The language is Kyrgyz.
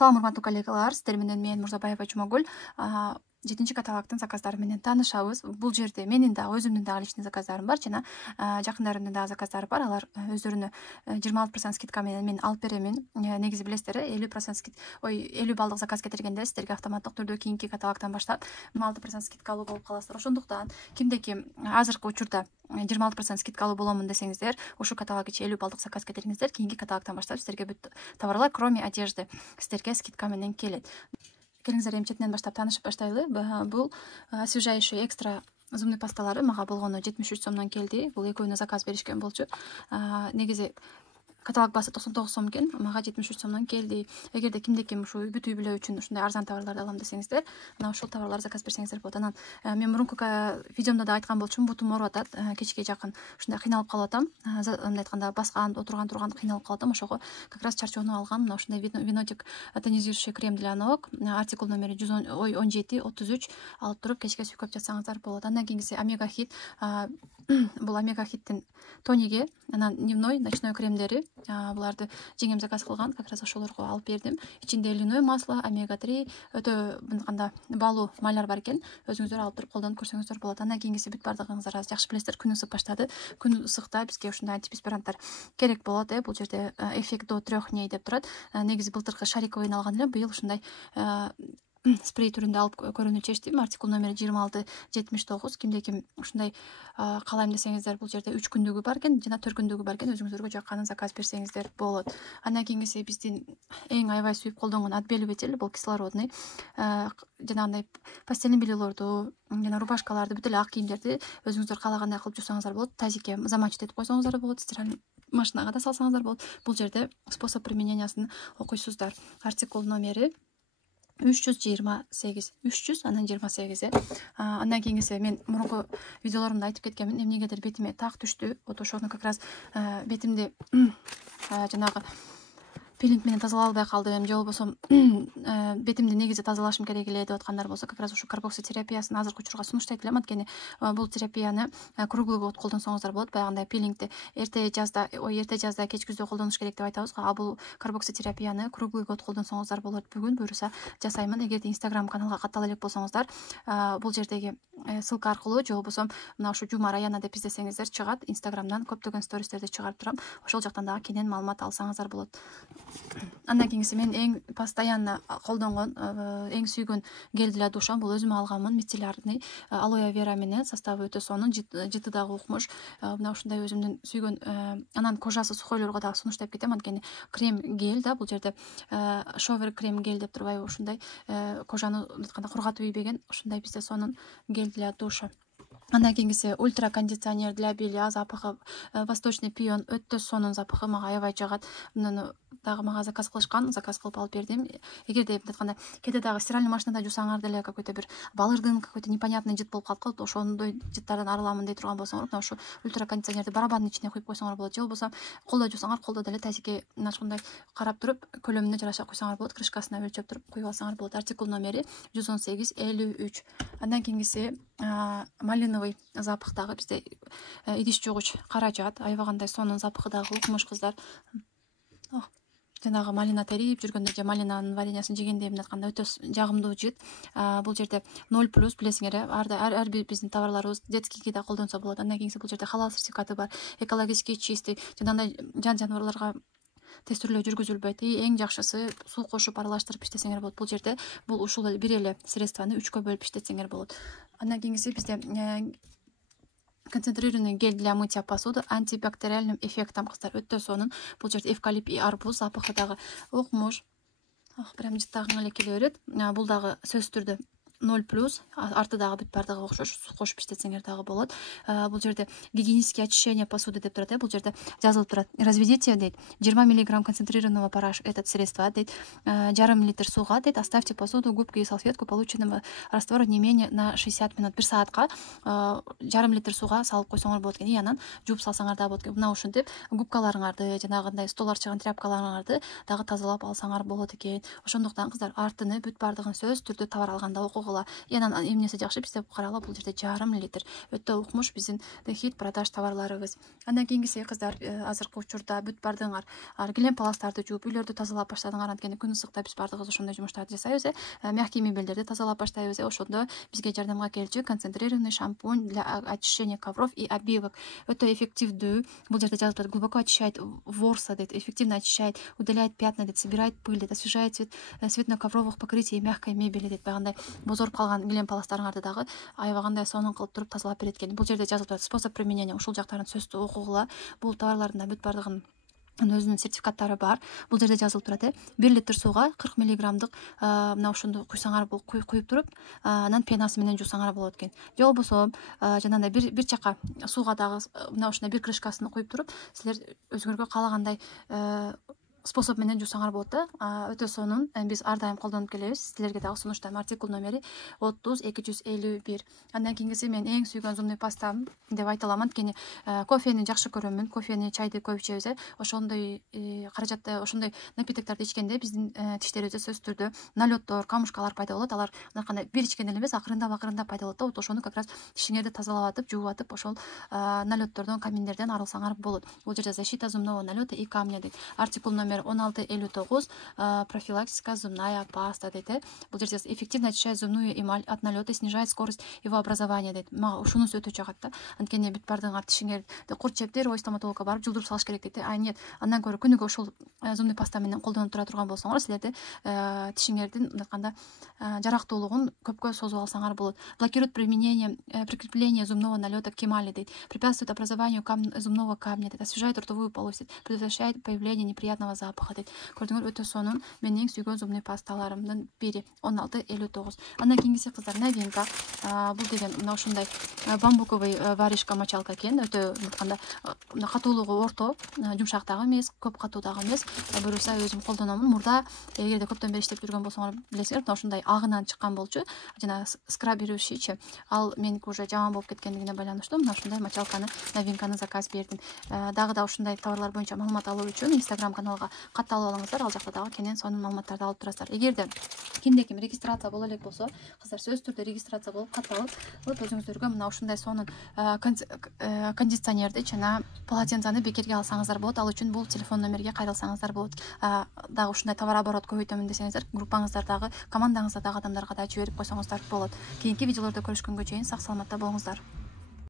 Салам урматтуу коллегалар, сиздер менен мен Мурзабаева Жумагүл 7 каталогдун заказдары менен таанышабыз. Бул жерде менин дагы өзүмдүн дагы личный заказдарым бар жана жакындарымдын дагы заказдары бар. Алар өздөрүнө 26% скидка менен мен алып беремин. Негизи билесиздер, 50 балдык заказ кетиргенде сиздерге автоматтык түрдө кийинки каталогдон баштап 26% скидкалуу болуп каласыздар. Ошондуктан кимде ким азыркы учурда 26% скидкалуу боломун десеңиздер, ушул каталогго 50 балдык заказ кетириңиздер, кийинки каталогдон баштап сиздерге бүт товарлар, кроме одежды, сиздерге скидка менен келет. Келиңиздер, эми четинен баштап таанышып баштайлы. Бул освежающий экстра зубный пасталары мага болгону 73 сомдон келди. Бул экөөнө заказ беришкен болчу. Негизи каталог баасы 99 сом экен, мага 73 сомдон келди. Эгерде кимде ким ушу бүт үй бүлө үчүн ушундай арзан товарларды алам десеңиздер, мына ушул товарларды заказ берсеңиздер болот. Анан мен мурунку видеомдо да айткан болчумун, бутум ооруп атат, кечке жакын ушундай кыйналып калып атам. Мындай айтканда баскан, турган кыйналып калып атам. Ошого как раз чарчоону алган. Мына ушундай винотик тонизирующий крем для ног, артикул номери 1733 алып туруп кечке сүйкөп жатсаңыздар болот. Андан кийинкиси омега хит. Бул омега хиттин тониги, анан дневной, ночной кремдери. Буларды жеңем заказ кылган, как раз ошолорго алып бердим. Ичинде льняное масло, омега 3, өтө мындай балуу майлар бар экен. Өзүңүздөр алып туруп колдонуп көрсөңүздөр болот. Андан кийинкиси бүт бардыгыңыздар жакшы билесиздер, күн ысып баштады. Күн ысыкта бизге ушундай антиперспиранттар керек болот. Бул жерде эффект до 3 дней деп турат. Негизи былтыркы шариковыйны алган элем, быйыл ушундай спрей түрүндө алып көрүүнү чечтим. Артикул номери 2679. Кимде ким ушундай каалайм десеңиздер, бул жерде 3 күндүгү бар экен жана 4 күндүгү бар экен. Өзүңүздөргө жакканын заказ берсеңиздер болот. Андан кийинкиси биздин эң аябай сүйүп колдонгон отбеливатель, бул кислородный. Жанагындай постельный бельелорду, жана рубашкаларды, бүт эле ак кийимдерди өзүңүздөр каалагандай кылып жуусаңыздар болот. Тазикке замочить этип койсоңуздар болот, стиральный машинага да салсаңыздар болот. Бул жерде способ применениясын окуйсуздар. Артикул номери 328, анан 28. Андан кийинкиси мен мурунку видеолорумда айтып кеткенмин, эмнегедир бетиме так түштү. Вот ошону как раз бетимди жанагы пилинг менен тазалай албай калдым, же болбосо бетимди негизи тазалашым керек эле деп аткандар болсо, как раз ушу карбокситерапиясын азыркы учурга сунуштайт элем. Анткени бул терапияны круглый год колдонсоңуздар болот. Баягындай пилингди эрте жазда, кеч күздө колдонуш керек деп айтабыз го. А бул карбокситерапияны круглый год колдонсоңуздар болот. Бүгүн буюрса жасаймын. Эгерде Instagram каналга каттала элек болсоңуздар, бул жердеги ссылка аркылуу же болбосо мына ушу Жума Раяна деп издесеңиздер чыгат. Инстаграмдан көптөгөн стористерди чыгарып турам. Ошол жактан дагы кенен маалымат алсаңыздар болот. Андан кийинкиси мен эң постоянно колдонгон, эң сүйгөн гель для душа. Бул өзүм алганмын, мицеллярный алоэ вера менен. Составы өтө сонун, жыты дагы укмуш. Мына ушундай өзүмдүн сүйгөн, анан кожасы сухойлорго дагы сунуштап кетем. Анткени крем гель да, бул жерде шовер крем гель деп турбайбы, ушундай кожаны айтканда кургатып ийбеген, ушундай бизде сонун гель для душа. Андан кийинкиси ультра кондиционер для белья, запахы восточный пион, өтө сонун запахы, мага аябай жагат. Муну дагы мага заказ кылышкан, заказ кылып алып бердим. Эгерде айтканда кээде дагы стиральный машинада жуусаңар деле какой-то бир балырдын какой-то непонятный жыт болуп калып, ошондой жыттардан арыламын дей турган болсоңор, мына ушу ультра кондиционерди барабандын ичине куюп койсоңор болот. Же болбосо колдо жуусаңар, колдо деле тазикке мына ушундай карап туруп, көлөмүнө жараша куйсаңар болот, крышкасына өлчөп туруп куюп алсаңар болот. Артикул номери 11853. Андан кийинкиси малиновый запах, бизде идиш жугуч каражат, аябагандай сонун запахы дагы укмуш кыздар. Жанагы малина терип жүргөндө же малинанын вареньясын жегенде эмне айтканда өтө жагымдуу жыт. Бул жерде 0+, билесиңер, ар бир биздин товарларыбыз детскийге да колдонсо болот. Андан кийинкиси бул жерде халал сертификаты бар, экологически чистый, жанагындай жаныбарларга тестирлөө жүргүзүлбөйт. Эң жакшысы суу кошуп аралаштырып иштесеңер болот. Бул жерде ушул бир эле средствону 3кө бөлүп иштетсеңер болот. Андан кийинкиси бизде концентрированный гель для мытья посуды антибактериальным эффектом, кыздар, өтө сонун. Бул жерде эвкалипт и арбуз запахы дагы укмуш. Прям жыттагың эле келе берет. Бул дагы сөзсүз түрдө 0+, арты дагы бүт бардыгы окшош, суу кошуп иштетсеңер дагы болот. Бул жерде гигиенические очищения посуды деп турат. Бул жерде жазылып турат. Разведите, дейт, 20 мг концентрированного этот средства, дейт, жарым литр сууга, дейт, оставьте посуду, губки и салфетку полученного раствора не менее на 60 минут. Бир саатка жарым литр сууга салып койсоңор болот экен. Анан жууп салсаңар да болот экен. Мына ушинтип губкаларыңарды, жанагындай стол арчыган тряпкаларыңарды дагы тазалап алсаңар болот экен. Ошондуктан кыздар, артыны бүт бардыгын сөзсүз түрдө товар алганда окууга окугула. Анан эмнеси жакшы биздеп карагыла, бул жерде 1,5 литр өтө укмуш биздин хит продаж товарларыбыз. Андан кийинкиси кыздар, азыркы учурда бүт бардыңар килем паластарды жууп, үйлөрдү тазалап баштадыңар. Анткени күн ысыкта биз бардыгыбыз ошондой жумуштарды жасайбыз. Мягкий мебелдерди тазалап баштайбыз. Ошондо бизге жардамга келчү концентрированный шампунь для очищения ковров и обивок. Өтө эффективдүү. Бул жерде жазылып турат: глубоко очищает ворса, дейт, эффективно очищает, удаляет пятна, дейт, собирает пыль, дейт, освежает цвет на ковровых покрытий и мягкой мебели, дейт. Багандай бозоруп калган килем паластарыңарды дагы аябагандай сонун кылып туруп тазалап берет экен. Бул жерде жазылып турат способ применения. Ушул жактарын сөздү окугула. Бул товарлардын да бүт бардыгын өзүнүн сертификаттары бар. Бул жерде жазылып турат: 1 литр сууга 40 миллиграммдык мына ошондо куйсаңар, бул куюп туруп, анан пенасы менен жуусаңар болот экен. Же болбосо жанагындай бир чака сууга дагы мына ушундай бир крышкасын куюп туруп, силер өзүңөргө каалагандай способ менен жуусаңар болот да. Өтө сонун. Биз ар дайым колдонуп келебиз. Силерге дагы сунуштайм. Артикул номери 30251. Андан кийинкиси мен эң сүйгөн зубный пастам деп айта алам. Анткени кофени жакшы көрөмүн. Кофени, чайды көп ичебиз. Ошондой каражатта ошондой напитокторду ичкенде биздин тиштерибизде сөзсүз түрдө налеттор, камушкалар пайда болот. Алар кандай бир ичкенде эле эмес, акырындап пайда болот да. Вот ошону как раз тишиңерди тазалап атып, жууп атып, ошол налеттордон, каминдерден арылсаңар болот. Бул жерде защита зубного налета и камня дейт. Артикул номер 1659, профилактика зубная паста дейт. Бул жерде эффективно очищает зубную эмаль от налета и снижает скорость его образования дейт. Мага ушунусу өтө жагат да. Анткени бүт бардыгыңар тишиңерди курт жеп, ой стоматологко барып жылдырып салыш керек дейт. Нет, андан көрө күнүгө ушул зубный паста менен колдонуп тура турган болсоңор, силерди тишиңердин мынаканда жарактуулугун көпкө созуп алсаңар болот. Блокирует прикрепление зубного налета к эмали дейт. Препятствует образованию зубного камня дейт. Освежает ротовую полость дейт. Предотвращает появление неприятного запаха дейт. Көрдүңөр, өтө сонун. Менин эң сүйгөн зубный пасталарымдын бири 1659. Андан кийинкиси кыздар новинка. Бул деген мына ушундай бамбуковый варежка мочалка экен. Өтө мынаканда катуулугу орто, жумшак дагы эмес, көп катуу дагы эмес. Буюрса өзүм колдономун. Мурда эгерде көптөн бери иштеп жүргөн болсоңор билесиңер, мына ушундай агынан чыккан болчу. Жана скрабирующийчи. Ал меники уже жаман болуп кеткендигине байланыштуу мына ушундай мочалканы, новинканы заказ бердим. Дагы да ушундай товарлар боюнча маалымат алуу үчүн Instagram каналга катталып алыңыздар. Ал жакта дагы кенен сонун маалыматтарды алып турасыздар. Эгерде кимде ким регистрация боло элек болсо, кыздар сөзсүз түрдө регистрация болуп катталып, өзүңүздөргө мына ушундай сонун кондиционерди жана полотенцаны бекерге алсаңыздар болот. Ал үчүн бул телефон номерге кайрылсаңыздар болот. Дагы ушундай товар оборот көбөйтөмүн десеңиздер, группаңыздардагы, командаңыздагы адамдарга да жиберип койсоңуздар болот. Кийинки видеолордо көрүшкөнгө чейин сак саламатта болуңуздар.